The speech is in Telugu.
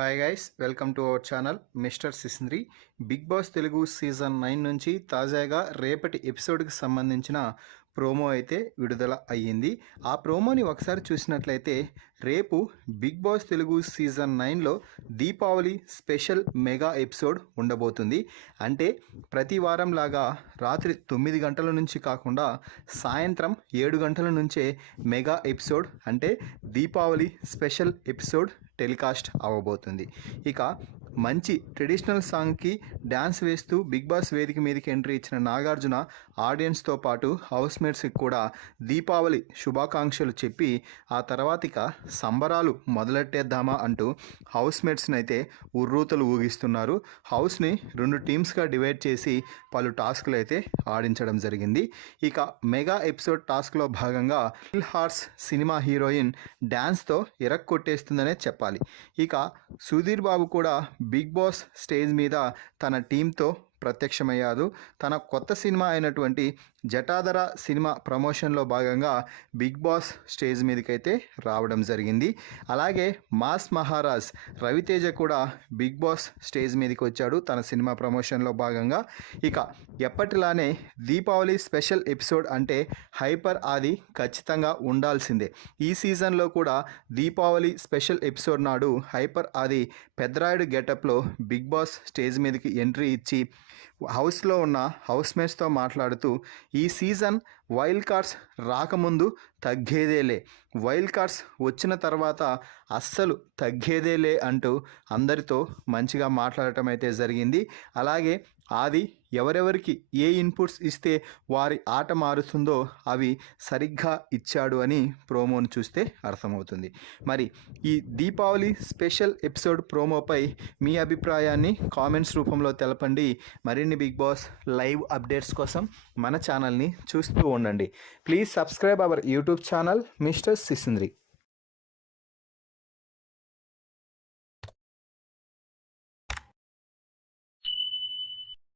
Hi guys, welcome to our channel mister Sisindri. Bigg Boss Telugu season 9 నుంచి తాజాగా రేపటి ఎపిసోడ్కి సంబంధించిన ప్రోమో అయితే విడుదల అయ్యింది. ఆ ప్రోమోని ఒకసారి చూసినట్లయితే రేపు బిగ్ బాస్ తెలుగు సీజన్ 9లో దీపావళి స్పెషల్ మెగా ఎపిసోడ్ ఉండబోతుంది. అంటే ప్రతి వారం లాగా రాత్రి 9 గంటల నుంచి కాకుండా సాయంత్రం 7 గంటల నుంచే మెగా ఎపిసోడ్ అంటే దీపావళి స్పెషల్ ఎపిసోడ్ టెలికాస్ట్ అవ్వబోతుంది. ఇక మంచి ట్రెడిషనల్ సాంగ్కి డ్యాన్స్ వేస్తూ బిగ్ బాస్ వేదిక మీదకి ఎంట్రీ ఇచ్చిన నాగార్జున ఆడియన్స్తో పాటు హౌస్ మేట్స్కి కూడా దీపావళి శుభాకాంక్షలు చెప్పి ఆ తర్వాత ఇక సంబరాలు మొదలెట్టేద్దామా అంటూ హౌస్ మేట్స్ని అయితే ఉర్రూతలు ఊగిస్తున్నారు. హౌస్ని 2 టీమ్స్గా డివైడ్ చేసి పలు టాస్క్లు అయితే ఆడించడం జరిగింది. ఇక మెగా ఎపిసోడ్ టాస్క్లో భాగంగా హిల్ హార్స్ సినిమా హీరోయిన్ డ్యాన్స్తో ఇరక్కొట్టేస్తుందనే చెప్పాలి. ఇక సుధీర్ బాబు కూడా బిగ్ బాస్ స్టేజ్ మీద తన టీంతో ప్రత్యక్షమయ్యారు. తన కొత్త సినిమా అయినటువంటి జటాధర సినిమా ప్రమోషన్లో భాగంగా బిగ్ బాస్ స్టేజ్ మీదకైతే రావడం జరిగింది. అలాగే మాస్ మహారాజ్ రవితేజ కూడా బిగ్ బాస్ స్టేజ్ మీదకి వచ్చాడు తన సినిమా ప్రమోషన్లో భాగంగా. ఇక ఎప్పటిలానే దీపావళి స్పెషల్ ఎపిసోడ్ అంటే హైపర్ ఆది ఖచ్చితంగా ఉండాల్సిందే. ఈ సీజన్లో కూడా దీపావళి స్పెషల్ ఎపిసోడ్ నాడు హైపర్ ఆది పెద్దరాయుడు గెటప్లో బిగ్ బాస్ స్టేజ్ మీదకి ఎంట్రీ ఇచ్చి హౌస్లో ఉన్న హౌస్ మేట్స్తో మాట్లాడుతూ ఈ సీజన్ వైల్డ్ కార్డ్స్ రాకముందు తగ్గేదేలే, వైల్డ్ కార్డ్స్ వచ్చిన తర్వాత అస్సలు తగ్గేదేలే అంటూ అందరితో మంచిగా మాట్లాడటం అయితే జరిగింది. అలాగే ఆది ఎవరెవరికి ఏ ఇన్పుట్స్ ఇస్తే వారి ఆట మారుతుందో అవి సరిగ్గా ఇచ్చాడు అని ప్రోమోను చూస్తే అర్థమవుతుంది. మరి ఈ దీపావళి స్పెషల్ ఎపిసోడ్ ప్రోమోపై మీ అభిప్రాయాన్ని కామెంట్స్ రూపంలో తెలపండి. మరిన్ని బిగ్ బాస్ లైవ్ అప్డేట్స్ కోసం మన ఛానల్ని చూస్తూ ఉండండి. Please subscribe our YouTube channel mister సిసింద్రి.